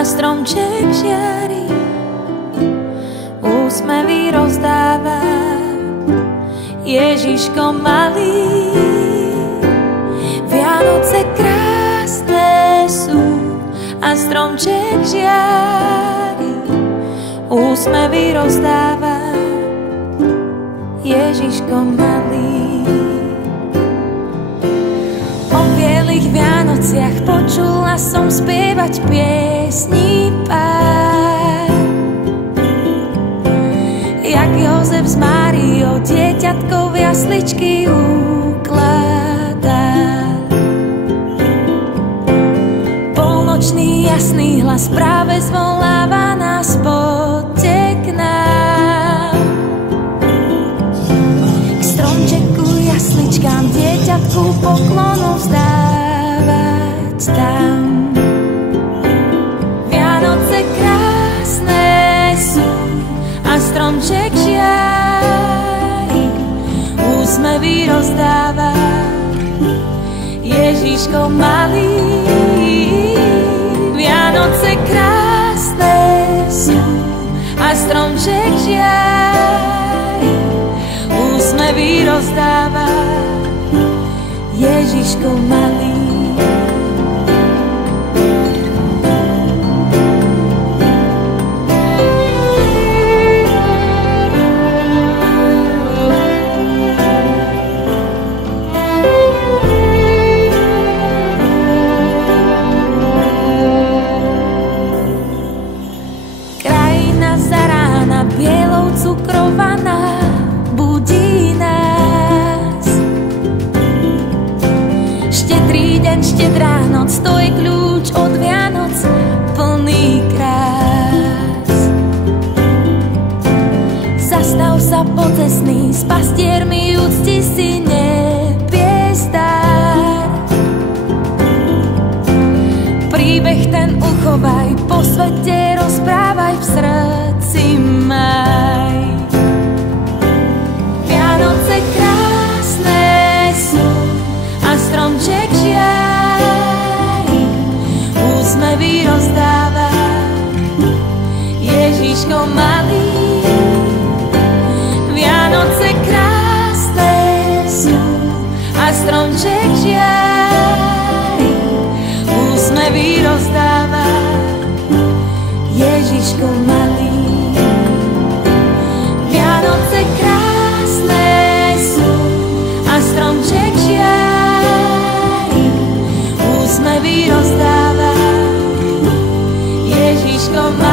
a stromček žiari, úsmevy rozdáva. Ježiško malý, Vianoce krásne sú a stromček žiari, úsmevy rozdáva. Ježiško malý. O bielých Vianociach počula som spievať piesní pár, jak Jozef s Máriou dieťatkou v jasličky ukladá. Polnočný jasný hlas práve zvoláva nás, poďte k nám. K stromčeku, jasličkám, dieťatku poklonu vzdávať tam. Vianoce krásne sú a stromček žiari, úsmevy rozdáva. Ježiško malý, Vianoce krásne sú a stromček žiari, úsmevy rozdáva. Ježiško malý. Bielou cukrovaná budí nás. Štedrý deň, štedrá noc, to je kľúč od Vianoc plný krás. Zastav sa pocestný, s pastiermi úcti si nebiestár. Príbeh ten uchovaj, po svete rozprávaj, v srdci maj. Vianoce krásne sú a stromček žiari, úsmevy rozdáva. Ježiško malý, Vianoce krásne sú a stromček žiari, úsmevy rozdáva. Ježiško malý. Vianoce krásne sú a stromček žiari, úsmevy rozdáva. Ježiško malý.